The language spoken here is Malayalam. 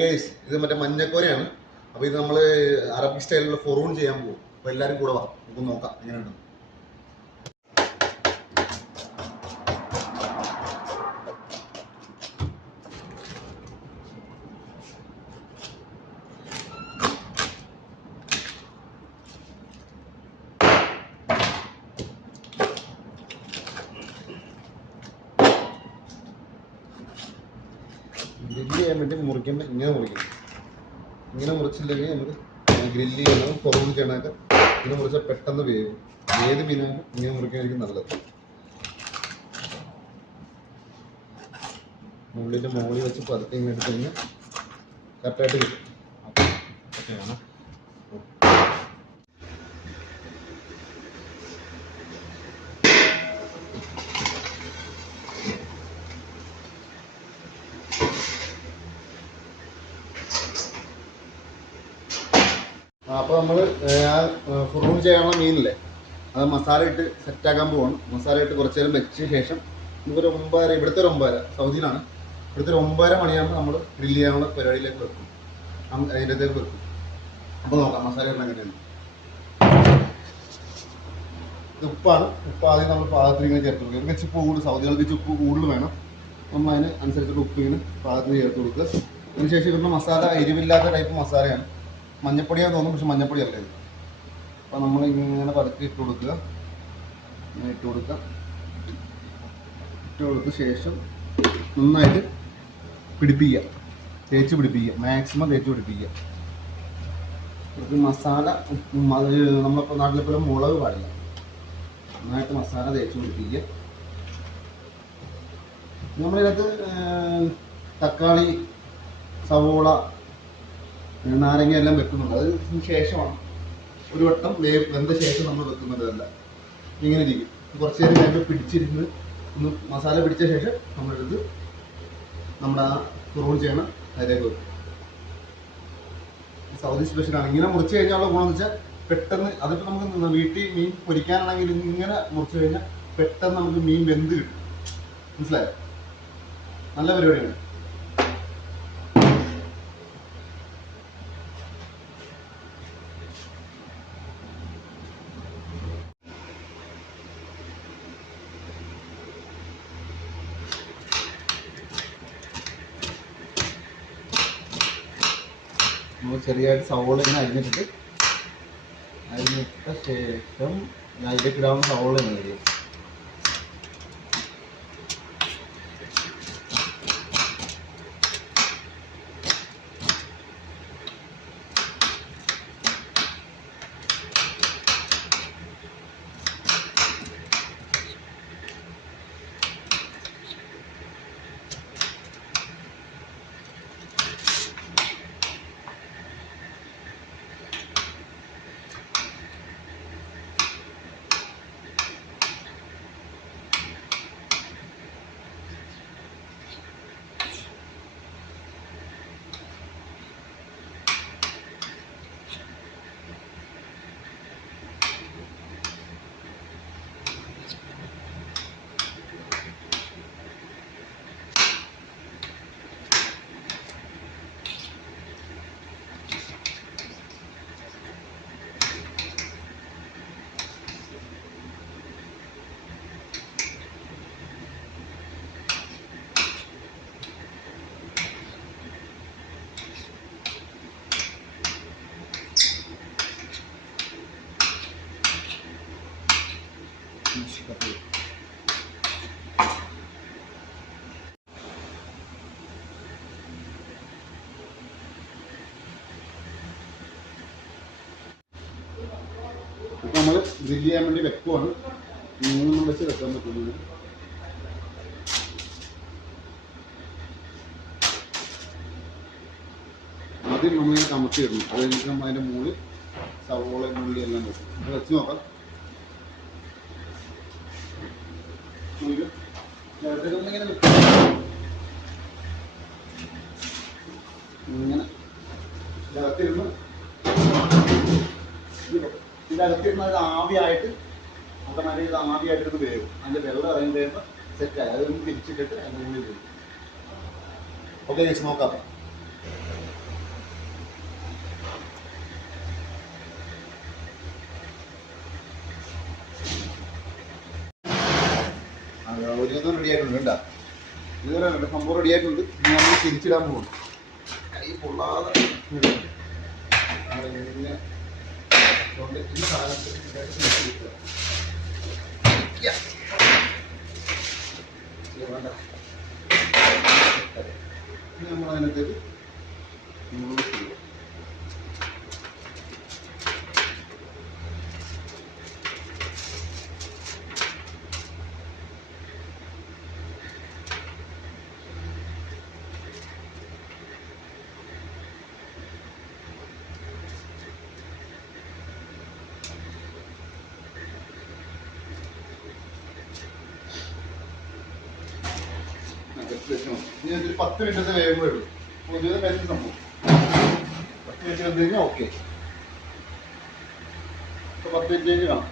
ഗൈസ്, ഇത് മറ്റേ മഞ്ഞക്കോരയാണ്. അപ്പോൾ ഇത് നമ്മൾ അറബിക് സ്റ്റൈലിലുള്ള ഫൊറൂൺ ചെയ്യാൻ പോകും. അപ്പോൾ എല്ലാവരും കൂടെ വാ, നമുക്ക് നോക്കാം എങ്ങനെയുണ്ട്. ഗ്രില്ല് ചെയ്യാൻ വേണ്ടി മുറിക്കുമ്പോൾ ഇങ്ങനെ മുറിക്കണം. ഇങ്ങനെ മുറിച്ചില്ലെങ്കിൽ നമുക്ക് ഗ്രില്ല് ചെയ്യണം, ഫൊറൂൺ ചെയ്യണമൊക്കെ ഇങ്ങനെ മുറിച്ചാൽ പെട്ടെന്ന് വേവും. ഏത് മീനാണ് ഇങ്ങനെ മുറിക്കാനായിരിക്കും നല്ലത്. മുള്ളിൻ്റെ മുകളിൽ വെച്ച് പതുക്കെ ഇങ്ങനെ എടുത്ത് കഴിഞ്ഞാൽ കറക്റ്റായിട്ട് കിട്ടും. അപ്പം ഒക്കെയാണ്. അപ്പോൾ നമ്മൾ ആ ഫുറൂൺ ചെയ്യാനുള്ള മീനില്ലേ, അത് മസാല ഇട്ട് സെറ്റാക്കാൻ പോവാണ്. മസാല ഇട്ട് കുറച്ച് നേരം വെച്ച ശേഷം നമുക്കൊരു 9:30, ഇവിടുത്തെ ഒരു 9:30, സൗദിയിലാണ്, ഇവിടുത്തെ ഒരു 9:30 മണിയാകുമ്പോൾ നമ്മൾ ഗ്രില്ല് ചെയ്യാനുള്ള പരിപാടിയിലേക്ക് വെക്കും, അതിൻ്റെത്തേക്ക് വെക്കും. അപ്പോൾ നോക്കാം മസാല ഇടണം എങ്ങനെയാണ്. ഇത് ഉപ്പാണ്. ഉപ്പ് ആദ്യം നമ്മൾ പാകത്തിന് ഇങ്ങനെ ചേർത്ത് കൊടുക്കുക. ഇവർക്ക് ഉപ്പ് കൂടുതൽ, സൗദികൾക്ക് ഉപ്പ് കൂടുതൽ വേണം. നമ്മൾ അതിന് അനുസരിച്ചിട്ട് ഉപ്പ് ഇങ്ങനെ പാകത്തിന് ചേർത്ത് കൊടുക്കുക. അതിനുശേഷം ഇടുന്ന മസാല എരിവില്ലാത്ത ടൈപ്പ് മസാലയാണ്. മഞ്ഞപ്പൊടിയാന്ന് തോന്നും, പക്ഷെ മഞ്ഞപ്പൊടി അല്ല ഇത്. അപ്പോൾ നമ്മൾ ഇങ്ങനെ പതുക്കെ ഇട്ട് കൊടുക്കുക. ഇങ്ങനെ ഇട്ട് കൊടുക്കുക. ഇട്ട് കൊടുത്ത ശേഷം നന്നായിട്ട് പിടിപ്പിക്കുക, തേച്ച് പിടിപ്പിക്കുക, മാക്സിമം തേച്ച് പിടിപ്പിക്കുക. ഇത് മസാല നമ്മളിപ്പോൾ നാട്ടിലെ പോലെ മുളക് പാടില്ല, നന്നായിട്ട് മസാല തേച്ച് പിടിപ്പിക്കുക. നമ്മളിതിനകത്ത് തക്കാളി, സവോള, നാരങ്ങ എല്ലാം വെക്കുന്നുണ്ട്. അതിന് ശേഷമാണ്, ഒരു വട്ടം വെന്ത ശേഷം നമ്മൾ വെക്കുന്നതല്ല. ഇങ്ങനെ ഇരിക്കും. കുറച്ച് നേരം കഴിയുമ്പോൾ പിടിച്ചിരുന്ന് ഒന്ന് മസാല പിടിച്ച ശേഷം നമ്മളെടുത്ത് നമ്മുടെ ആ ഫുറൂൺ ചെയ്യണം അതിലേക്ക് വെക്കും. സൗദി സ്പെഷ്യലാണ്. ഇങ്ങനെ മുറിച്ച് കഴിഞ്ഞാലുള്ള ഗുണമെന്ന് വെച്ചാൽ പെട്ടെന്ന്, അതിപ്പോൾ നമുക്ക് വീട്ടിൽ മീൻ പൊരിക്കാനാണെങ്കിൽ ഇങ്ങനെ മുറിച്ച് കഴിഞ്ഞാൽ പെട്ടെന്ന് നമുക്ക് മീൻ വെന്ത് കിട്ടും. മനസ്സിലായോ? നല്ല പരിപാടിയാണ്. നമ്മൾ ചെറിയായിട്ട് സവോള ഇങ്ങനെ അരിഞ്ഞിട്ട് അരിഞ്ഞിട്ട ശേഷം അതിലേക്ക് ഇടാവുന്ന സവോള ഇങ്ങനെ അരിയും. നമ്മൾ ഗ്രില്ല് ചെയ്യാൻ വേണ്ടി വെക്കുവാണ്. 3 വെച്ച് വെക്കാൻ പറ്റുന്നത്. ആദ്യം നമ്മളിങ്ങനെ കമത്തി ഇടണം. അത് കഴിഞ്ഞിട്ട് നമ്മൾ അതിൻ്റെ മുകളിൽ സവോള, ഉള്ളി എല്ലാം വെക്കും. അത് വെച്ച് നോക്കാം. ഇങ്ങനെ ഇങ്ങനെ ഇതകത്തിരുന്ന് ഇത് ആവിയായിട്ട് ഓട്ടോമാറ്റിക് ഇത് ആവിയായിട്ടിരുന്ന് വേവും. അതിൻ്റെ വെള്ളം ഇറങ്ങി കഴിയുമ്പോൾ സെറ്റായി. അതൊന്ന് തിരിച്ചിട്ടിട്ട് അതിൻ്റെ ഉള്ളിൽ വരും. ഓക്കെ, നോക്കാം. ഒരുവിധം റെഡി ആയിട്ടുണ്ട് കേട്ടോ. ഇതുവരെ സംഭവം റെഡി ആയിട്ടുണ്ട്. ഇനി നമ്മൾ തിരിച്ചിടാൻ പോകും. കൈ പൊള്ളാതെ ഇങ്ങനെ ഈ സാധനത്തിൽ നമ്മളതിനകത്തേക്ക് ഇനി ഒരു 10 മിനിറ്റത്തെ വേവ് ഉള്ളൂ. പൊതുവെ കഴിച്ച സംഭവം 10 മിനിറ്റ് കഴിഞ്ഞാൽ ഓക്കെ. 10 മിനിറ്റ് കഴിഞ്ഞ് കാണാം.